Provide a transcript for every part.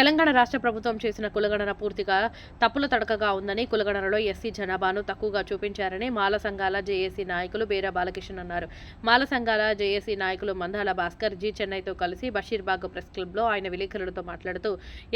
తెలంగాణ రాష్ట్ర ప్రభుత్వం చేసిన కులగణన పూర్తిగా తప్పుల తడకగా ఉందని కులగణనలో ఎస్సీ జనాభాను తక్కువగా చూపించారని మాల సంఘాల జేఏసీ నాయకులు బేరా బాలకిషన్ అన్నారు. మాల సంఘాల జేఏసీ నాయకులు మందాల భాస్కర్ జీ చెన్నైతో కలిసి బషీర్బాగ్ ప్రెస్ క్లబ్లో ఆయన విలేకరులతో మాట్లాడుతూ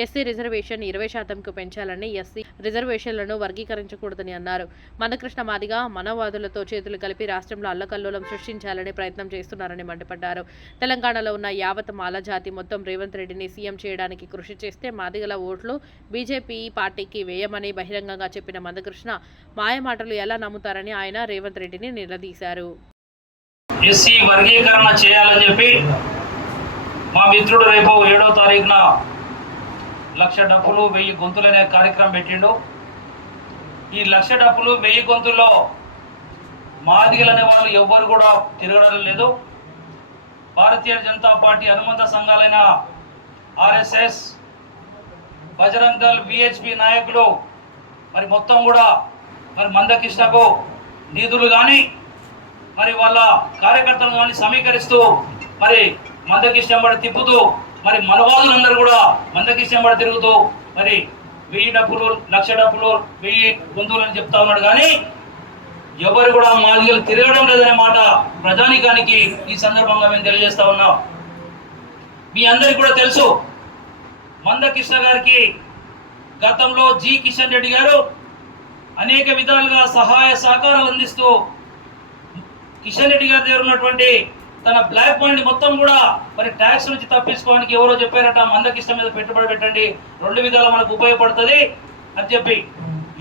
ఎస్సీ రిజర్వేషన్ ఇరవై శాతంకు పెంచాలని ఎస్సీ రిజర్వేషన్లను వర్గీకరించకూడదని అన్నారు. మందకృష్ణ మాదిగా మనవాదులతో చేతులు కలిపి రాష్ట్రంలో అల్లకల్లోలం సృష్టించాలని ప్రయత్నం చేస్తున్నారని మండిపడ్డారు. తెలంగాణలో ఉన్న యావత్ మాల జాతి మొత్తం రేవంత్ రెడ్డిని సీఎం చేయడానికి కృషి చేస్తే మాదిగల ఓట్లు బీజేపీ పార్టీకి వేయమని బహిరంగంగా చెప్పిన మందకృష్ణ మాయమాటలు ఎలా నమ్ముతారని ఆయన రేవంత్ రెడ్డిని నిలదీశారు. ఎస్సీ వర్గీకరణ చేయాలని చెప్పి మా మిత్రుడు రేపు ఏడో తారీఖున లక్ష డప్పులు వెయ్యి గొంతులు అనే కార్యక్రమం పెట్టిండు. ఈ లక్ష డబ్బులు వెయ్యి గొంతుల్లో మాదిగలు అనే వాళ్ళు ఎవ్వరు కూడా తిరగడం లేదు. భారతీయ జనతా పార్టీ అనుబంధ సంఘాలైన ఆర్ఎస్ఎస్ బజరంగ్ దళ్ విహెచ్పి నాయకులు మరి మొత్తం కూడా మరి మందకృష్ణకు నిధులు కానీ మరి వాళ్ళ కార్యకర్తలను కానీ సమీకరిస్తూ మరి మందకృష్ణ పడి తిప్పుతూ మరి మనవాదులందరూ కూడా మందకృష్ణ పడి తిరుగుతూ మరి వెయ్యి డబ్బులు లక్ష డబ్బులు వెయ్యి అని చెప్తా ఉన్నాడు. కానీ ఎవరు కూడా మాదిగలు తిరగడం లేదనే మాట ప్రజానికానికి ఈ సందర్భంగా మేము తెలియజేస్తా ఉన్నాం. మీ అందరికి కూడా తెలుసు మందకృష్ణ గారికి గతంలో జి కిషన్ రెడ్డి గారు అనేక విధాలుగా సహాయ సహకారాలు అందిస్తూ కిషన్ రెడ్డి గారి దగ్గర ఉన్నటువంటి తన బ్లాక్ మనీ మొత్తం కూడా మరి ట్యాక్స్ నుంచి తప్పించుకోవడానికి ఎవరో చెప్పారట మందకిష్ట మీద పెట్టుబడి పెట్టండి రెండు విధాలు మనకు ఉపయోగపడుతుంది అని చెప్పి.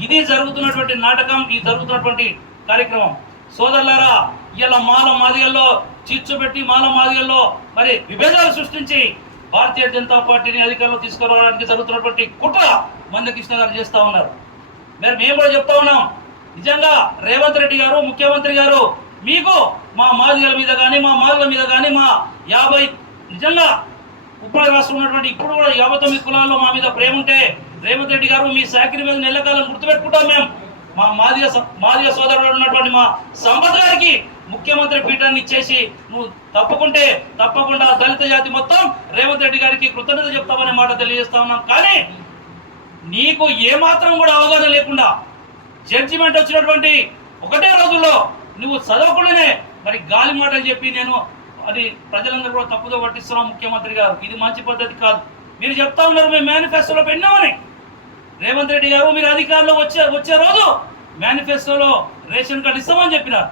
ఇది జరుగుతున్నటువంటి నాటకం ఈ జరుగుతున్నటువంటి కార్యక్రమం. సోదరులారా ఇలా మాల మాదిగల్లో చిచ్చు పెట్టి మాల మాదిగల్లో మరి విభేదాలు సృష్టించి భారతీయ జనతా పార్టీని అధికారంలో తీసుకురావడానికి జరుగుతున్నటువంటి కుట్ర మందకృష్ణ గారు చేస్తా ఉన్నారు. మరి మేము కూడా చెప్తా ఉన్నాం. నిజంగా రేవంత్ రెడ్డి గారు ముఖ్యమంత్రి గారు మీకు మా మాదిగల మీద కానీ మా మాదిగల మీద కానీ మా యాభై నిజంగా ఉపాధి రాష్ట్రం ఉన్నటువంటి ఇప్పుడు కూడా యాభై తొమ్మిది కులాల్లో మా మీద ప్రేమ ఉంటే రేవంత్ రెడ్డి గారు మీ సాకిరి మీద నెల్లకాలం గుర్తుపెట్టుకుంటాం మేము. మా మాదిగ స- మాదిగ సోదరుడు ఉన్నటువంటి మా సంపత్ గారికి ముఖ్యమంత్రి పీఠాన్ని ఇచ్చేసి నువ్వు తప్పకుంటే తప్పకుండా దళిత జాతి మొత్తం రేవంత్ రెడ్డి గారికి కృతజ్ఞత చెప్తామనే మాట తెలియజేస్తా ఉన్నాం. కానీ నీకు ఏమాత్రం కూడా అవగాహన లేకుండా జడ్జిమెంట్ వచ్చినటువంటి ఒకటే రోజుల్లో నువ్వు చదవకుండానే మరి గాలి మాటలు చెప్పి నేను అది ప్రజలందరూ కూడా తప్పుదో పట్టిస్తున్నాం ముఖ్యమంత్రి గారు. ఇది మంచి పద్ధతి కాదు. మీరు చెప్తా ఉన్నారు మేము మేనిఫెస్టోలో పెట్టినామని రేవంత్ రెడ్డి గారు మీరు అధికారంలో వచ్చే వచ్చే రోజు మేనిఫెస్టోలో రేషన్ కార్డు ఇస్తామని చెప్పినారు.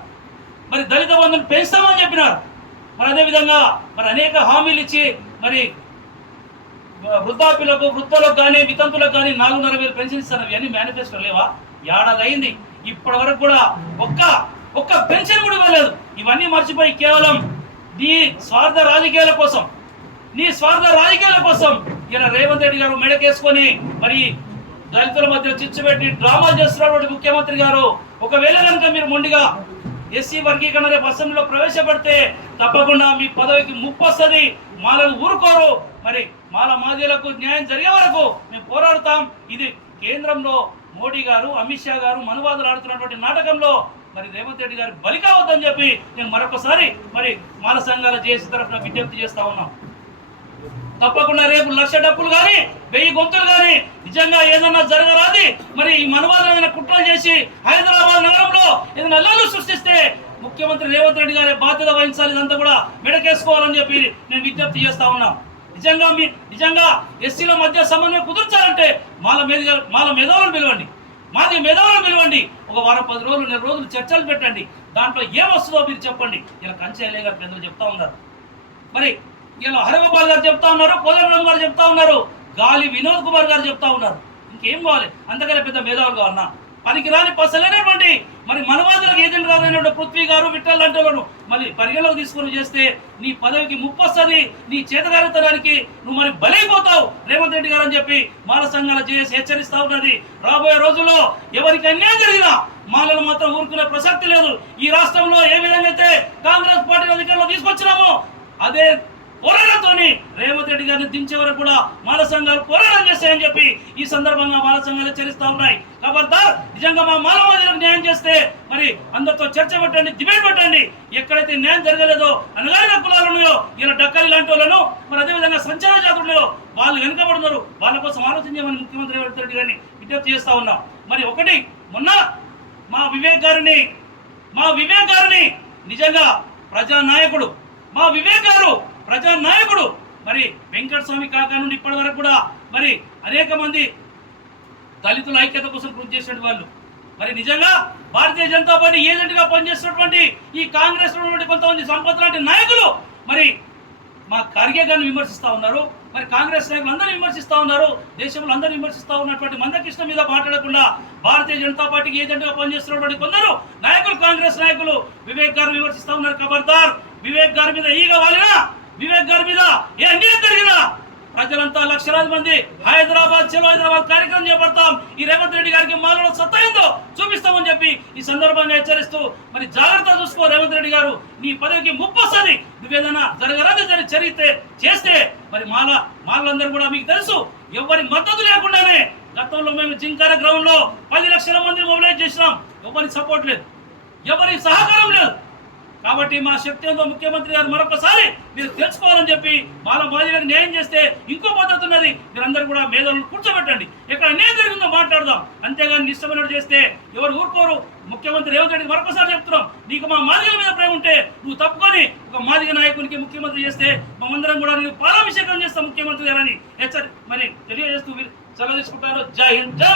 మరి దళిత బంధుని పెంచుతామని చెప్పినారు. మరి అదేవిధంగా మరి అనేక హామీలు ఇచ్చి మరి వృద్ధాప్యులకు వృద్ధులకు కానీ వితంతులకు కానీ నాలుగున్నర వేలు పెన్షన్ ఇస్తారు ఇవన్నీ మేనిఫెస్టో లేవా? ఏడాది అయింది. ఇప్పటి వరకు కూడా ఒక్క ఒక్క పెన్షన్ కూడా ఇవ్వలేదు. ఇవన్నీ మర్చిపోయి కేవలం నీ స్వార్థ రాజకీయాల కోసం నీ స్వార్థ రాజకీయాల కోసం ఇలా రేవంత్ రెడ్డి గారు మెడకేసుకొని మరి దళితుల మధ్య చిచ్చు పెట్టి డ్రామా చేస్తున్నటువంటి ముఖ్యమంత్రి గారు ఒకవేళ కనుక మీరు మొండిగా ఎస్సీ వర్గీకరణ రేపు అసెంబ్లీలో ప్రవేశపెడితే తప్పకుండా మీ పదవికి ముప్పొస్తుంది. మాలను ఊరుకోరు. మరి మాల మాదిలకు న్యాయం జరిగే వరకు మేము పోరాడుతాం. ఇది కేంద్రంలో మోడీ గారు అమిత్ షా గారు మనువాదులు ఆడుతున్నటువంటి నాటకంలో మరి రేవంత్ రెడ్డి గారు బలి కావద్దని చెప్పి నేను మరొకసారి మరి మాల సంఘాల జేసీ తరఫున విజ్ఞప్తి చేస్తా ఉన్నాం. తప్పకుండా రేపు లక్ష డబ్బులు కానీ వెయ్యి గొంతులు కానీ నిజంగా ఏదన్నా జరగరాది. మరి ఈ మనవాదమైన కుట్రలు చేసి హైదరాబాద్ నగరంలో ఏదైనా అల్లాలు సృష్టిస్తే ముఖ్యమంత్రి రేవంత్ రెడ్డి గారి బాధ్యత వహించాలి. ఇదంతా కూడా మెడకేసుకోవాలని చెప్పి నేను విజ్ఞప్తి చేస్తా ఉన్నా. నిజంగా మీ నిజంగా ఎస్సీల మధ్య సమన్వయం కుదుర్చాలంటే మాల మీద మాల మేధావులను పిలవండి. మాది మేధావులను పిలవండి. ఒక వారం పది రోజులు నెల రోజులు చర్చలు పెట్టండి. దాంట్లో ఏమొస్తుందో మీరు చెప్పండి. ఇలా కంచె ఎల్ఏ గారు పెద్దలు చెప్తా ఉన్నారు. మరి ఇలా హరిగోపాల్ గారు చెప్తా ఉన్నారు కోదండరామ్ గారు చెప్తా ఉన్నారు గాలి వినోద్ కుమార్ గారు చెప్తా ఉన్నారు. ఇంకేం కావాలి? అంతకనే పెద్ద మేధావులు కావాలన్నా పనికిరాని పసలేనటువంటి మరి మనవాదులకు ఏజెంట్ కాదైనటువంటి పృథ్వీ గారు విఠల్ లాంటి వాళ్ళను మళ్ళీ పరిగణలోకి తీసుకొని చేస్తే నీ పదవికి ముప్పొస్తుంది నీ చేతగారితనానికి నువ్వు మరి బలైపోతావు రేవంత్ రెడ్డి గారు అని చెప్పి మాల సంఘాల చేసి హెచ్చరిస్తా ఉన్నది. రాబోయే రోజుల్లో ఎవరికి అన్యాయం జరిగినా మాలను మాత్రం ఊరుకునే ప్రసక్తి లేదు. ఈ రాష్ట్రంలో ఏ విధంగా అయితే కాంగ్రెస్ పార్టీ అధికారంలో తీసుకొచ్చినామో అదే పోరాటంతోని రేవంత్ రెడ్డి గారిని దించే వరకు కూడా మాల సంఘాలు పోరాటం చేస్తాయని చెప్పి ఈ సందర్భంగా మాల సంఘాలు హెచ్చరిస్తా ఉన్నాయి. కాబట్టి నిజంగా మా మానవాదులకు న్యాయం చేస్తే మరి అందరితో చర్చ పెట్టండి డిబేట్ పెట్టండి. ఎక్కడైతే న్యాయం జరగలేదో అనగానే కులాలు ఉన్నాయో ఇలా డక్కలి లాంటి వాళ్ళను మరి అదేవిధంగా సంచార జాతులు ఉన్నాయో వాళ్ళు వెనుకబడున్నారు వాళ్ళ కోసం ఆలోచించమని ముఖ్యమంత్రి రేవంత్ రెడ్డి గారిని విజ్ఞప్తి చేస్తా ఉన్నాం. మరి ఒకటి మొన్న మా వివేక్ గారిని మా వివేక్ గారిని నిజంగా ప్రజానాయకుడు మా వివేక్ గారు ప్రజానాయకుడు. మరి వెంకట స్వామి కాకా నుండి ఇప్పటి వరకు కూడా మరి అనేక మంది దళితుల ఐక్యత కోసం కృషి చేసినటువంటి వాళ్ళు. మరి నిజంగా భారతీయ జనతా పార్టీ ఏజెంట్గా పనిచేస్తున్నటువంటి ఈ కాంగ్రెస్ ఉన్నటువంటి కొంతమంది సంపత్ లాంటి నాయకులు మరి మా ఖర్గే గారిని విమర్శిస్తూ ఉన్నారు. మరి కాంగ్రెస్ నాయకులు అందరూ విమర్శిస్తూ ఉన్నారు. దేశంలో అందరూ విమర్శిస్తూ ఉన్నటువంటి మందకృష్ణ మీద మాట్లాడకుండా భారతీయ జనతా పార్టీకి ఏజెంట్గా పనిచేస్తున్నటువంటి కొందరు నాయకులు కాంగ్రెస్ నాయకులు. వివేక్ గారు విమర్శిస్తూ ఉన్నారు కబర్దార్ వివేక్ గారి మీద ఈగ వాలినా వివేక్ గారి మీద ఏ అన్యాయం జరిగినా ప్రజలంతా లక్షలాది మంది హైదరాబాద్ చెలో హైదరాబాద్ కార్యక్రమం చేపడతాం. ఈ రేవంత్ రెడ్డి గారికి మాలో సత్తా ఏందో చూపిస్తామని చెప్పి ఈ సందర్భంగా హెచ్చరిస్తూ మరి జాగ్రత్త చూసుకో రేవంత్ రెడ్డి గారు. నీ పదవికి ముప్పొస్తుంది. నువ్వేదైనా జరగరాదు జరి జరిగితే చేస్తే మరి మాల మాలందరూ కూడా మీకు తెలుసు ఎవరి మద్దతు లేకుండానే గతంలో మేము జింకార గ్రౌండ్లో పది లక్షల మంది మొబిలైజ్ చేసినాం. ఎవరి సపోర్ట్ లేదు. ఎవరి సహకారం లేదు. కాబట్టి మా శక్తి ఏందో ముఖ్యమంత్రి గారు మరొకసారి మీరు తెలుసుకోవాలని చెప్పి మాల మాదిరికి న్యాయం చేస్తే ఇంకో పద్ధతి ఉన్నది. మీరందరూ కూడా మేధలను కూర్చోబెట్టండి. ఎక్కడ అన్యాయం జరిగిందో మాట్లాడదాం. అంతేగాని నిశ్చమైన చేస్తే ఎవరు ఊరుకోరు. ముఖ్యమంత్రి రేవంత్ రెడ్డి మరొకసారి చెప్తున్నాం. నీకు మా మాదిగల మీద ప్రేమ ఉంటే నువ్వు తప్పుకొని ఒక మాదిగ నాయకునికి ముఖ్యమంత్రి చేస్తే మేమందరం కూడా నేను పాలాభిషేకం చేస్తాం ముఖ్యమంత్రి గారని. హెచ్చరి మరి తెలియజేస్తూ మీరు సెలవు తీసుకుంటారు. జై హింద్ జై